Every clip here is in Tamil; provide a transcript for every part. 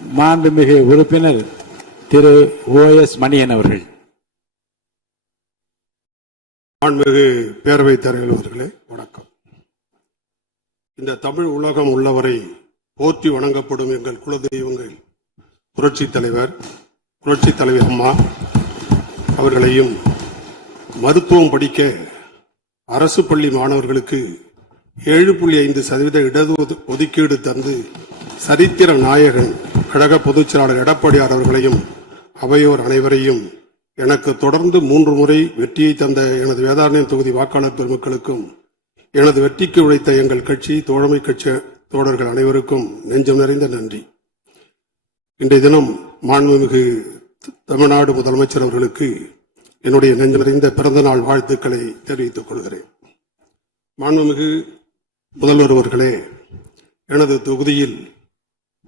மாண்புமிகு உறுப்பினர் திரு OS மணியன் அவர்கள். மாண்புமிகு பேரவைத் தலைவர் அவர்களே வணக்கம். இந்த தமிழ் உலகம் உள்ளவரை போற்றி வணங்கப்படும் எங்கள் குலதெய்வங்கள் புரட்சித் தலைவி அம்மா அவர்களையும் மருத்துவம் படிக்க அரசு பள்ளி மாணவர்களுக்கு 7.5% இட ஒதுக்கீடு தந்து சரித்திர நாயகன் கழக பொதுச் செயலாளர் எடப்பாடியார் அவர்களையும் அவையோர் அனைவரையும் எனக்கு தொடர்ந்து 3 முறை வெற்றியை தந்த எனது வேதாரண்யம் தொகுதி வாக்காளர் பெருமக்களுக்கும் எனது வெற்றிக்கு உழைத்த எங்கள் கட்சி தோழமை கட்சி தோழர்கள் அனைவருக்கும் நெஞ்சம் நிறைந்த நன்றி. இன்றைய தினம் மாண்புமிகு தமிழ்நாடு முதலமைச்சர் அவர்களுக்கு என்னுடைய நெஞ்சம் நிறைந்த பிறந்த நாள் வாழ்த்துக்களை தெரிவித்துக் கொள்கிறேன். மாண்புமிகு முதல்வர் அவர்களே, எனது தொகுதியில்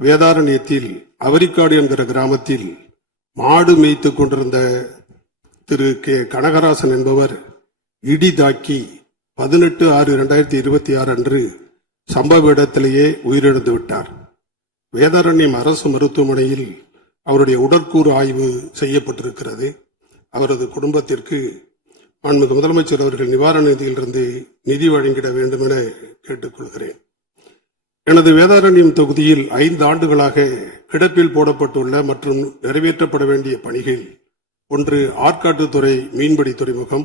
வேதாரண்யத்தில் அவரிக்காடு என்கிற கிராமத்தில் மாடு மேய்த்துக் கொண்டிருந்த திரு கனகராசன் என்பவர் இடி தாக்கி 18/6/2026 அன்று சம்பவ இடத்திலேயே உயிரிழந்து விட்டார். வேதாரண்யம் அரசு மருத்துவமனையில் அவருடைய உடற்கூறு ஆய்வு செய்யப்பட்டிருக்கிறது. அவரது குடும்பத்திற்கு மாண்புமிகு முதலமைச்சர் அவர்கள் நிவாரண நிதியிலிருந்து நிதி வழங்கிட வேண்டும் என கேட்டுக்கொள்கிறேன். எனது வேதாரண்யம் தொகுதியில் 5 ஆண்டுகளாக கிடப்பில் போடப்பட்டுள்ள மற்றும் நிறைவேற்றப்பட வேண்டிய பணிகள்: 1 ஆற்காட்டுத்துறை மீன்பிடி துறைமுகம்,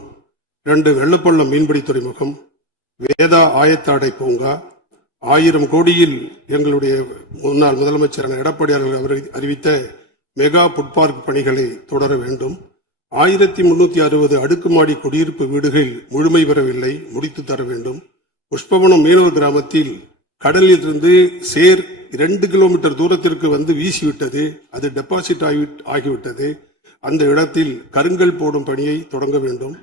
2 வெள்ளப்பள்ளம் மீன்பிடி துறைமுகம், வேதா ஆயத்தாடை பூங்கா, 1000 கோடியில் எங்களுடைய முன்னாள் முதலமைச்சரான எடப்பாடியார் அவர் அறிவித்த மெகா புட்பார்க் பணிகளை தொடர வேண்டும். 1360 அடுக்குமாடி குடியிருப்பு வீடுகள் முழுமை பெறவில்லை, முடித்து தர வேண்டும். புஷ்பவனம் மீனவர் கிராமத்தில் கடலில் இருந்து சேர் 2 கிலோமீட்டர் தூரத்திற்கு வந்து வீசிவிட்டது, அது டெபாசிட் ஆகிவிட்டது. அந்த இடத்தில் கருங்கல் போடும் பணியை தொடங்க வேண்டும்.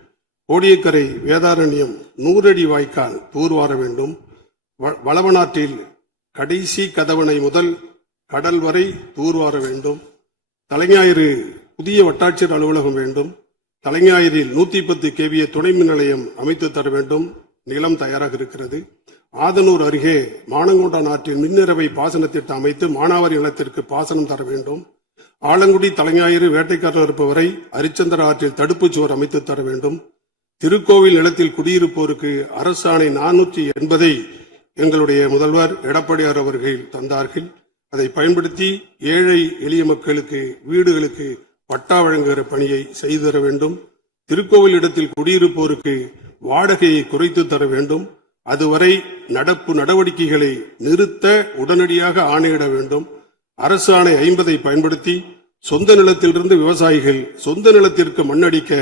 கோடியக்கரை வேதாரண்யம் 100 அடி வாய்க்கால் தூர்வார வேண்டும். வளவனாற்றில் கடைசி கதவணை முதல் கடல் வரை தூர்வார வேண்டும். தலைஞாயிறு புதிய வட்டாட்சியர் அலுவலகம் வேண்டும். தலைஞாயிறில் 110 kVA துணை மின் நிலையம் அமைத்து தர வேண்டும். நிலம் தயாராக இருக்கிறது. ஆதனூர் அருகே மானங்கொண்டான் ஆற்றில் மின்னிறவை பாசன திட்டம் அமைத்து மானாவாரி நிலத்திற்கு பாசனம் தர வேண்டும். ஆலங்குடி தலைஞாயிறு வேட்டைக்காரர் இருப்பவரை அரிச்சந்திர ஆற்றில் தடுப்புச் சுவர் அமைத்து தர வேண்டும். திருக்கோவில் நிலத்தில் குடியிருப்போருக்கு அரசாணை 480 எங்களுடைய முதல்வர் எடப்பாடியார் அவர்கள் தந்தார்கள். அதை பயன்படுத்தி ஏழை எளிய மக்களுக்கு வீடுகளுக்கு பட்டா வழங்குகிற பணியை செய்து தர வேண்டும். திருக்கோவில் இடத்தில் குடியிருப்போருக்கு வாடகையை குறைத்து தர வேண்டும். அதுவரை நடப்பு நடவடிக்கைகளை நிறுத்த உடனடியாக ஆணையிட வேண்டும். அரசு ஆணை 50 பயன்படுத்தி சொந்த நிலத்திலிருந்து விவசாயிகள் சொந்த நிலத்திற்கு மண்ணடிக்க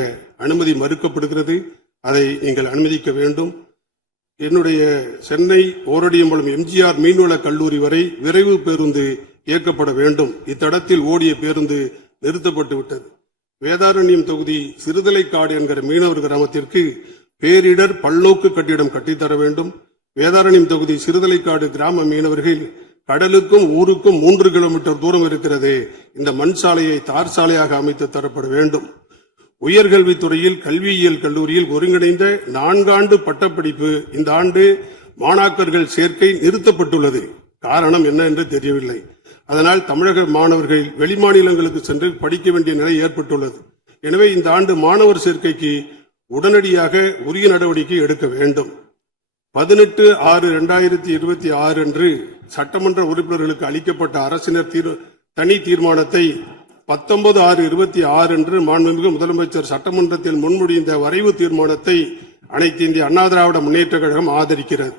அனுமதி மறுக்கப்படுகிறது. அதை நீங்கள் அனுமதிக்க வேண்டும். என்னுடைய சென்னை ஓரடியம்பலம் MGR மீன்வள கல்லூரி வரை விரைவு பேருந்து இயக்கப்பட வேண்டும். இத்தடத்தில் ஓடிய பேருந்து நிறுத்தப்பட்டு விட்டது. வேதாரண்யம் தொகுதி சிறுதலைக்காடு என்கிற மீனவர் கிராமத்திற்கு பேரிடர் பல்நோக்கு கட்டிடம் கட்டித்தர வேண்டும். வேதாரண்யம் தொகுதி சிறுதலைக்காடு கிராம மீனவர்கள் கடலுக்கும் ஊருக்கும் 3 கிலோமீட்டர் தூரம் இருக்கிறது. இந்த மண் சாலையை தார் சாலையாக அமைத்து தரப்பட வேண்டும். உயர்கல்வித்துறையில் கல்வியியல் கல்லூரியில் ஒருங்கிணைந்த 4 ஆண்டு பட்டப்படிப்பு இந்த ஆண்டு மாணாக்கர்கள் சேர்க்கை நிறுத்தப்பட்டுள்ளது. காரணம் என்ன என்று தெரியவில்லை. அதனால் தமிழக மாணவர்கள் வெளிமாநிலங்களுக்கு சென்று படிக்க வேண்டிய நிலை ஏற்பட்டுள்ளது. எனவே இந்த ஆண்டு மாணவர் சேர்க்கைக்கு உடனடியாக உரிய நடவடிக்கை எடுக்க வேண்டும். 18/6/2026 அன்று சட்டமன்ற உறுப்பினர்களுக்கு அளிக்கப்பட்ட அரசினர் தனி தீர்மானத்தை 19/6/26 அன்று மாண்புமிகு முதலமைச்சர் சட்டமன்றத்தில் முன்மொழிந்த வரைவு தீர்மானத்தை அனைத்து இந்திய அண்ணா திராவிட முன்னேற்ற கழகம் ஆதரிக்கிறது.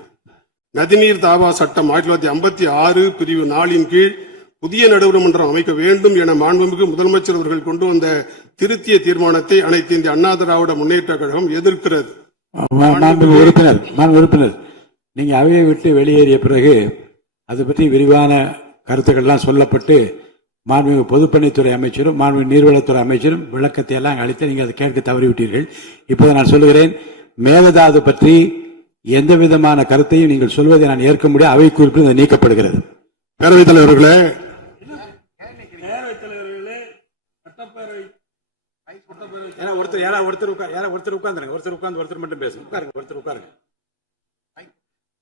நதிநீர் தாவா சட்டம் 1956 பிரிவு 4 கீழ் புதிய நடுவர்மன்றம் அமைக்க வேண்டும் என மாண்புமிகு முதலமைச்சர் அவர்கள் கொண்டு வந்த திருத்திய தீர்மானத்தை அனைத்து இந்திய அண்ணா திராவிட முன்னேற்ற கழகம் எதிர்க்கிறது. உறுப்பினர், நீங்க அவையை விட்டு வெளியேறிய பிறகு அது பற்றி விரிவான கருத்துக்கள்லாம் சொல்லப்பட்டு மாண்புமிகு பொதுப்பணித்துறை அமைச்சரும் மாண்புமிகு நீர்வளத்துறை அமைச்சரும் விளக்கத்தை எல்லாம் அளித்து நீங்கள் அதை கேட்க தவறிவிட்டீர்கள். இப்போது நான் சொல்லுகிறேன், மேகதாது பற்றி எந்த விதமான கருத்தையும் நீங்கள் சொல்வதை நான் ஏற்க முடியாது. அவை குறிப்பில் நீக்கப்படுகிறது. பேரவைத் தலைவர்களே,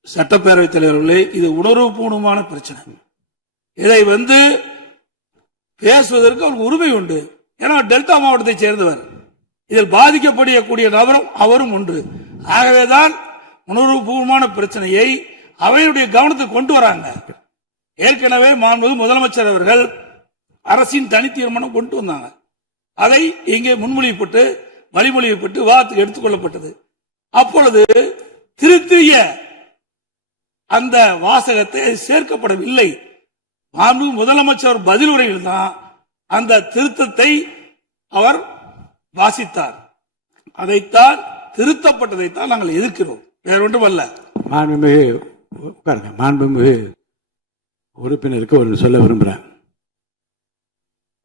சட்டப்பேரவைத் தலைவர்களே, இது உணர்வுபூர்வமான பிரச்சனை. இதை பேசுவதற்கு அவருக்கு உரிமை உண்டு. ஏன்னா டெல்டா மாவட்டத்தை சேர்ந்தவர், இதில் பாதிக்கப்படக்கூடிய நபரும் அவரும் ஒன்று. ஆகவேதான் உணர்வுபூர்வமான பிரச்சனையை அவையுடைய கவனத்துக்கு கொண்டு வராங்க. ஏற்கனவே மாண்புமிகு முதலமைச்சர் அவர்கள் அரசின் தனி தீர்மானம் கொண்டு வந்தாங்க. அதை இங்கே முன்மொழியப்பட்டு வழிமொழியப்பட்டு விவாதத்துக்கு எடுத்துக் கொள்ளப்பட்டது. அப்பொழுது திருத்திய அந்த வாசகத்தை சேர்க்கப்படவில்லை. மாண்புமிகு முதலமைச்சர் பதில் உரையில் தான் அந்த திருத்தத்தை அவர் வாசித்தார். அதைத்தான் திருத்தப்பட்டதைத்தான் நாங்கள் எதிர்க்கிறோம், வேற ஒன்றும் அல்ல. மாண்புமிகு உறுப்பினருக்கு ஒரு சொல்ல விரும்புகிறேன்.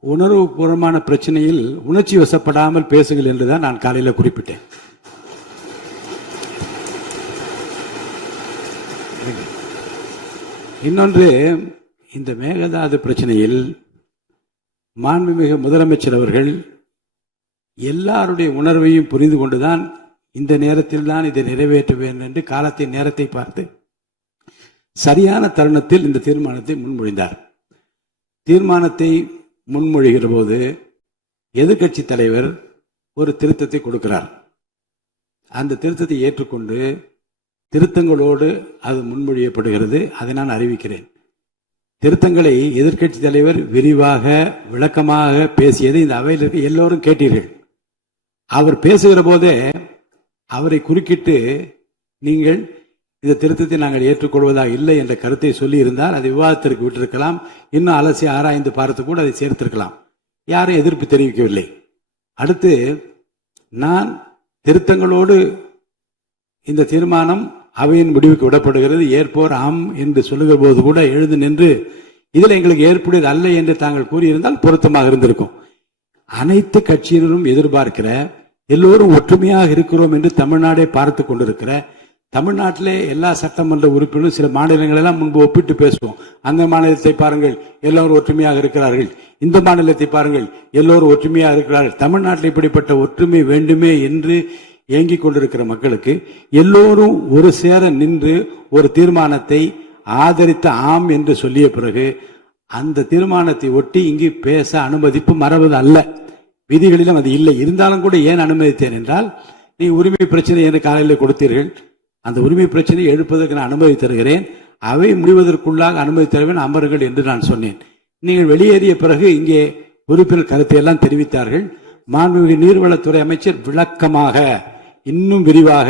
உணர்வுபூர்வமான பிரச்சனையில் உணர்ச்சி வசப்படாமல் பேசுங்கள் என்றுதான் நான் காலையில் குறிப்பிட்டேன். இன்னொன்று, இந்த மேகதாது பிரச்சனையில் மாண்புமிகு முதலமைச்சர் அவர்கள் எல்லாருடைய உணர்வையும் புரிந்து கொண்டுதான் இந்த நேரத்தில் தான் இதை நிறைவேற்ற வேண்டும் என்று காலத்தின் நேரத்தை பார்த்து சரியான தருணத்தில் இந்த தீர்மானத்தை முன்மொழிந்தார். தீர்மானத்தை முன்மொழிகிற போது எதிர்க்கட்சி தலைவர் ஒரு திருத்தத்தை கொடுக்கிறார். அந்த திருத்தத்தை ஏற்றுக்கொண்டு திருத்தங்களோடு அது முன்மொழியப்படுகிறது. அதை நான் அறிவிக்கிறேன். திருத்தங்களை எதிர்க்கட்சி தலைவர் விரிவாக விளக்கமாக பேசியது இந்த அவையில் இருக்க எல்லோரும் கேட்டீர்கள். அவர் பேசுகிற போதே அவரை குறுக்கிட்டு நீங்கள் இந்த திருத்தத்தை நாங்கள் ஏற்றுக்கொள்வதாக இல்லை என்ற கருத்தை சொல்லி இருந்தால் அதை விவாதத்திற்கு விட்டிருக்கலாம். இன்னும் அலசி ஆராய்ந்து பார்த்து கூட அதை சேர்த்திருக்கலாம். யாரும் எதிர்ப்பு தெரிவிக்கவில்லை. அடுத்து நான் திருத்தங்களோடு இந்த தீர்மானம் அவையின் முடிவுக்கு விடப்படுகிறது, ஏற்போர் ஆம் என்று சொல்லுகிற போது கூட எழுந்து நின்று இதில் எங்களுக்கு ஏற்புடையது அல்ல என்று தாங்கள் கூறியிருந்தால் பொருத்தமாக இருந்திருக்கும். அனைத்து கட்சியினரும் எதிர்பார்க்கிற, எல்லோரும் ஒற்றுமையாக இருக்கிறோம் என்று தமிழ்நாடே பார்த்து கொண்டிருக்கிற, தமிழ்நாட்டிலே எல்லா சட்டமன்ற உறுப்பினரும் சில மாநிலங்களெல்லாம் முன்பு ஒப்பிட்டு பேசுவோம். அந்த மாநிலத்தை பாருங்கள், எல்லோரும் ஒற்றுமையாக இருக்கிறார்கள். இந்த மாநிலத்தை பாருங்கள், எல்லோரும் ஒற்றுமையாக இருக்கிறார்கள். தமிழ்நாட்டில் இப்படிப்பட்ட ஒற்றுமை வேண்டுமே என்று ஏங்கிக் கொண்டிருக்கிற மக்களுக்கு எல்லோரும் ஒரு சேர நின்று ஒரு தீர்மானத்தை ஆதரித்த ஆம் என்று சொல்லிய பிறகு அந்த தீர்மானத்தை ஒட்டி இங்கு பேச அனுமதிப்பு மறவது அல்ல. விதிகளிலும் அது இல்லை. இருந்தாலும் கூட ஏன் அனுமதித்தேன் என்றால், நீ உரிமை பிரச்சனை என்று காலையில் கொடுத்தீர்கள். அந்த உரிமை பிரச்சனையை எழுப்பதற்கு நான் அனுமதி தருகிறேன், அவை முடிவதற்குள்ளாக அனுமதி தருவேன், அமருங்கள் என்று நான் சொன்னேன். நீங்கள் வெளியேறிய பிறகு இங்கே உறுப்பினர் கருத்தை எல்லாம் தெரிவித்தார்கள். மாண்புமிகு நீர்வளத்துறை அமைச்சர் விளக்கமாக இன்னும் விரிவாக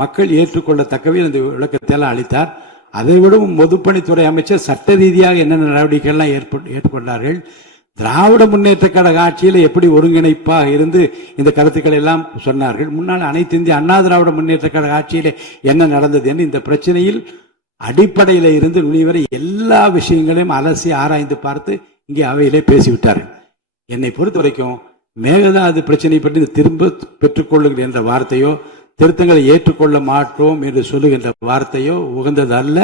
மக்கள் ஏற்றுக்கொள்ளத்தக்கவே அந்த விளக்கத்தை எல்லாம் அளித்தார். அதைவிடவும் பொதுப்பணித்துறை அமைச்சர் சட்ட ரீதியாக என்னென்ன நடவடிக்கைகள்லாம் ஏற்றுக்கொண்டார்கள். திராவிட முன்னேற்ற கழக ஆட்சியில் எப்படி ஒருங்கிணைப்பாக இருந்து இந்த கருத்துக்களை எல்லாம் சொன்னார்கள். முன்னால் அனைத்து இந்திய அண்ணா திராவிட முன்னேற்ற கழக ஆட்சியிலே என்ன நடந்தது என்று இந்த பிரச்சனையில் அடிப்படையில் இருந்து நுனிவரை எல்லா விஷயங்களையும் அலசி ஆராய்ந்து பார்த்து இங்கே அவையிலே பேசிவிட்டார்கள். என்னை பொறுத்த வரைக்கும் மேகதாது பிரச்சனை பற்றி திரும்ப பெற்றுக்கொள்ளுங்கள் என்ற வார்த்தையோ, திருத்தங்களை ஏற்றுக்கொள்ள மாட்டோம் என்று சொல்லுகின்ற வார்த்தையோ உகந்தது அல்ல.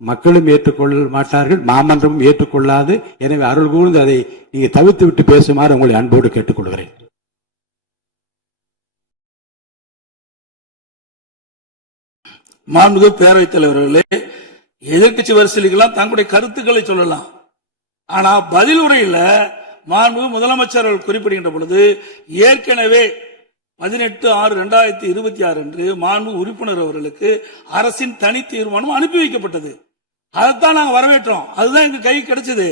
மக்களும் ஏற்றுக்கொள்ள மாட்டார்கள், மாமன்றமும் ஏற்றுக்கொள்ளாது. எனவே அருள் கூர்ந்து அதை நீங்க தவிர்த்து விட்டு பேசுமாறு உங்களை அன்போடு கேட்டுக்கொள்கிறேன். மாண்புமிகு பேரவைத் தலைவர்களே, எதிர்கட்சி வரிசைகளுக்கெல்லாம் தங்களுடைய கருத்துக்களை சொல்லலாம். ஆனா பதில் உரையில மாண்புமிகு முதலமைச்சர் குறிப்பிடுகின்ற பொழுது ஏற்கனவே 18/6/2026 அன்று மாண்பு உறுப்பினர் அவர்களுக்கு அரசின் தனி தீர்மானம் அனுப்பி வைக்கப்பட்டது. அதைத்தான் நாங்கள் வரவேற்றோம். அதுதான் எங்க கை கிடைச்சது.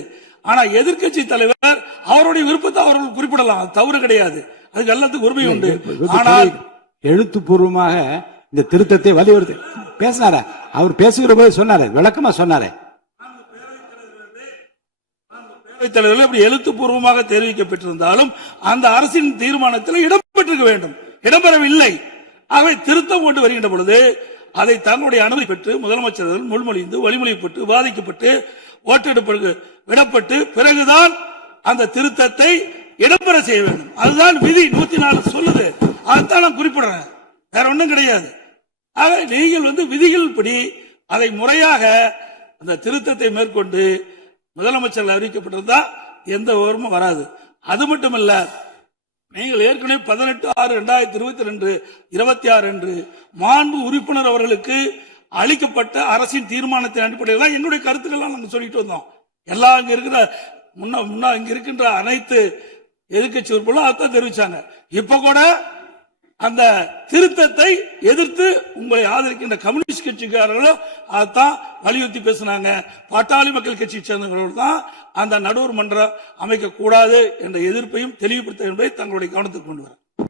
ஆனா எதிர்கட்சி தலைவர் அவருடைய விருப்பத்தை அவர்கள் குறிப்பிடலாம், அது தவறு கிடையாது, அதுக்கு எல்லாத்துக்கும் உரிமை உண்டு. ஆனால் எழுத்துப்பூர்வமாக இந்த திருத்தத்தை வலியுறுத்தி பேசினார, அவர் பேசுகிற போது சொன்னாரு, விளக்கமா சொன்னாரு. தலைவர்கள் அப்படி எழுத்துப்பூர்வமாக தெரிவிக்கப்பட்டிருந்தாலும் அந்த அரசின் தீர்மானத்தில் இடம்பெற்றிருக்க வேண்டும், இடம்பெறவில்லை. அவை திருத்தம் கொண்டு வருகின்ற பொழுது அதை தங்களுடைய அனுமதி பெற்று முதலமைச்சர்கள் முன்மொழிந்து வழிமொழிப்பட்டு விவாதிக்கப்பட்டு ஓட்டெடுப்பு விடப்பட்டு பிறகுதான் அந்த திருத்தத்தை இடம்பெற செய்ய வேண்டும். அதுதான் விதி 104 சொல்லுது. அதைத்தான் நான் குறிப்பிடுறேன், வேற ஒன்றும் கிடையாது. ஆக நீங்கள் விதிகள் படி அதை முறையாக அந்த திருத்தத்தை மேற்கொண்டு முதலமைச்சர்கள் அறிவிக்கப்பட்டிருந்தா எந்த விவரமும் வராது. அது மட்டுமல்ல, நீங்கள் ஏற்கனவே 18/6/2022 அன்று மாண்பு உறுப்பினர் அவர்களுக்கு அளிக்கப்பட்ட அரசின் தீர்மானத்தின் அடிப்படையில் எங்களுடைய கருத்துக்கள் நாங்கள் சொல்லிட்டு வந்தோம். எல்லாம் இங்க இருக்கிற முன்னா இங்க இருக்கின்ற அனைத்து எதிர்க்கட்சி உறுப்பினர்களும் அதான் தெரிவிச்சாங்க. இப்ப கூட அந்த திருத்தத்தை எதிர்த்து உங்களை ஆதரிக்கின்ற கம்யூனிஸ்ட் கட்சிக்காரர்களும் அதான் வலியுறுத்தி பேசினாங்க. பாட்டாளி மக்கள் கட்சி சேர்ந்தவர்கள் தான் அந்த நடுவர் மன்றம் அமைக்க கூடாது என்ற எதிர்ப்பையும் தெளிவுபடுத்த என்பதை தங்களுடைய கவனத்துக்கு கொண்டு வர